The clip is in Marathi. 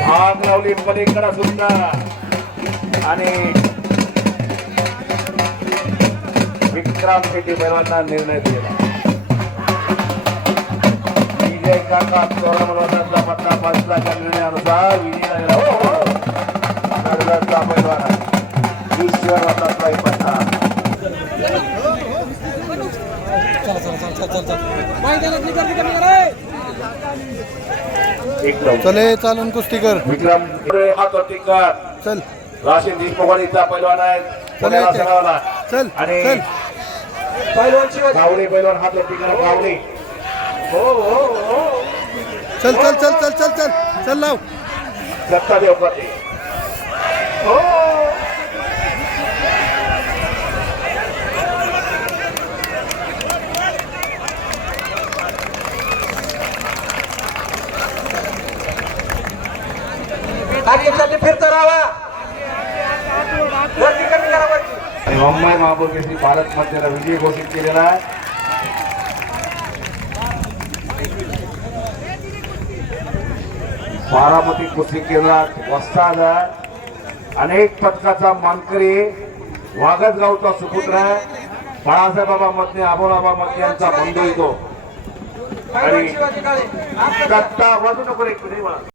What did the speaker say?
भाग लावली पलीकडा सुद्धा. आणि विक्रम शेट्टी पैलवांना निर्णय दिला. विजय काका चोरामलवादाचा पत्ता पाचलाच्या निर्णयानुसार विजय झालेला हो, हो. कर्जतचा चल चल चल चल एक पत्ता चले चालन कुस्ती कर विक्रम हात वरती कर चल. राशीद देशमुखांचा पैलवान आहे. सरावला चल आणि चल. गावडे पैलवान हात वरती करा गावडे हो हो हो. चल चल चल चल चल चल. चल लाव. दत्ता देव करते हो. कार्यक्रम फिरता राहा गर्दी कमी करा वरती. आणि मुंबई मध्येला विजय घोषित केलेला आहे बारामती कुस्ती केंद्रात वस्ताद आहे. अनेक पदकाचा मानकरी वागत गावचा सुपुत्र आहे बाळासाहेब बाबा मधने आबोलाबा मधने यांचा बंधू येतो. आपलं दत्ता वाजू नको एक मिनिट